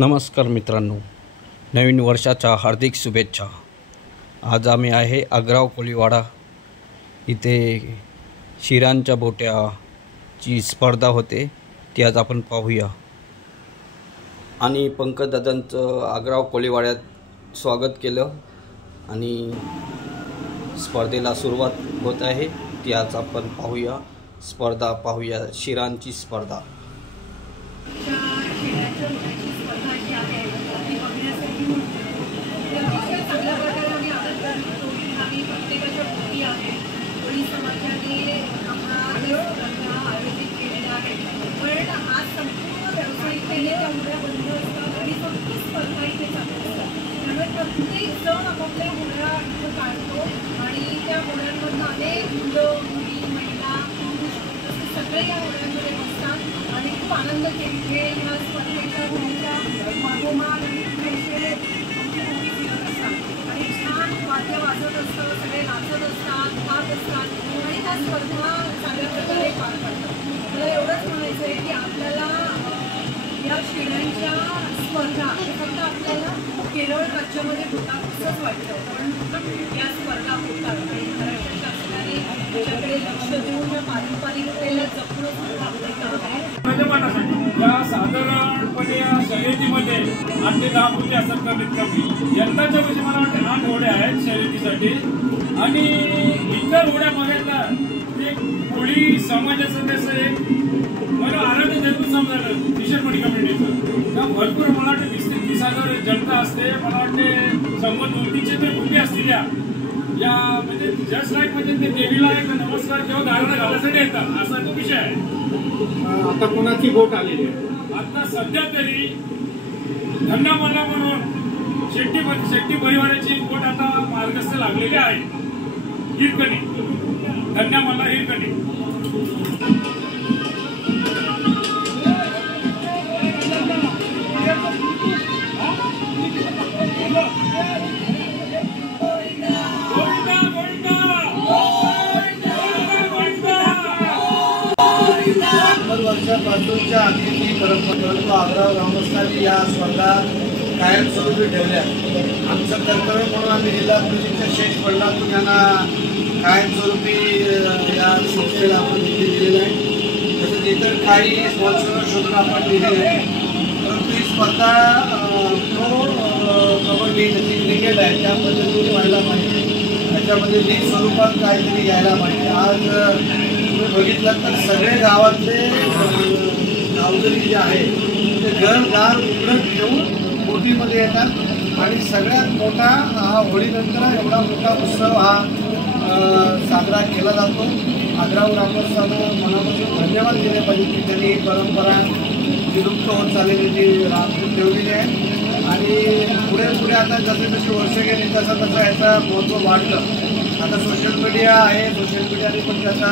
नमस्कार मित्रांनो, नवीन वर्षाच्या हार्दिक शुभेच्छा। आज आम्ही आहे आग्राव कोलीवाडा इथे शिरांच्या बोट्याची स्पर्धा होते ती आज आपण पाहूया। आणि पंकज दादांचं आग्राव कोलीवाड्यात स्वागत केलं आणि स्पर्धेला सुरुवात होत आहे ती आज आपण पाहूया। स्पर्धा पाहूया, शिरांची स्पर्धा। प्रत्येक जण आपापल्या होड्या इथं काढतो आणि त्या होड्यांमधून अनेक मुलं मुली महिला पुरुष असे सगळे या होड्यांमध्ये बसतात आणि खूप आनंद घेते या स्पर्धेच्या होडीच्या मागोमाग आणि पुढे आमची होडी फिरत असतात आणि छान वाद्य वाजत असतं, सगळे नाचत असतात, खात असतात आणि ह्या स्पर्धा चांगल्या प्रकारे पार पडतात। मला एवढंच म्हणायचं आहे की आपल्याला या शिड्यांच्या स्पर्धा फक्त आपल्याला केरळ राज्यामध्ये होतात असंच वाटतं, पण या स्पर्धा होतात आणि महाराष्ट्र शासनाने त्याच्याकडे लक्ष देऊन या पारंपरिकतेला जपणं खूप आपलं काम आहे। या साधारणपणे या शर्यतीमध्ये 8 ते 10 मुली असतात कमीत कमी। यंदाच्या वर्षी मला वाटतं 8 होड्या आहेत शर्यतीसाठी आणि इतर होड्या बघायला ते कोळी समाजाचं त्याचं एक मला आराध्य दैवत समजायला विशेषपणे कम्युनिटीचं का भरपूर मला वाटतं 20 ते 30,000 जनता असते। मला वाटते 100-200 तर मुली असतील या म्हणजे जस्ट लाईक म्हणजे ते देवीला एक नमस्कार किंवा गाणं घालायसाठी येतात असा तो विषय आहे। आता कोणाची बोट आलेली आहे? आता सध्या तरी धन्नामल्ला म्हणून शेट्टी परिवाराची बोट आता मार्गस्थ लागलेली आहे हिरकणी, धन्नामल्ला हिरकणी। वर्षापासूनच्या अगदी परंपरा आग्राव ग्रामस्थांनी या स्पर्धा कायमस्वरूपी ठेवल्या। आमचं कर्तव्य म्हणून आम्ही जिल्हा परिषदेच्या शेष फंडातून यांना कायमस्वरूपी या संस्थेला आपण निधी दिलेला आहे। तसंच इतर काही स्पॉन्सर शोधून आपण दिलेले आहे, परंतु ही स्पर्धा कबड्डी जशी क्रिकेट आहे त्या पद्धतीने व्हायला पाहिजे, त्याच्यामध्ये लीग स्वरूपात काहीतरी घ्यायला पाहिजे। आज बघितलं तर सगळे गावातले गावकरी जे आहे ते घरदार उघडं घेऊन बोटीमध्ये येतात आणि सगळ्यात मोठा हा होळीनंतर एवढा मोठा उत्सव हा साजरा केला जातो। आग्राव ग्रामस्थांना मनापासून धन्यवाद दिले पाहिजे की त्यांनी ही परंपरा विलुप्त होत चाललेली जी राखून ठेवलेली आहे आणि पुढे आता जसे जसे वर्ष गेली तसं तसं याचं महत्त्व वाढलं। आता सोशल मीडिया आहे, सोशल मीडियाने पण त्याचा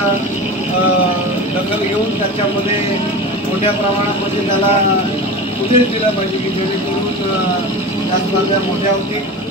दखल घेऊन त्याच्यामध्ये मोठ्या प्रमाणामध्ये त्याला उजेड दिला पाहिजे की जेणेकरून त्या स्पर्धा मोठ्या होतील।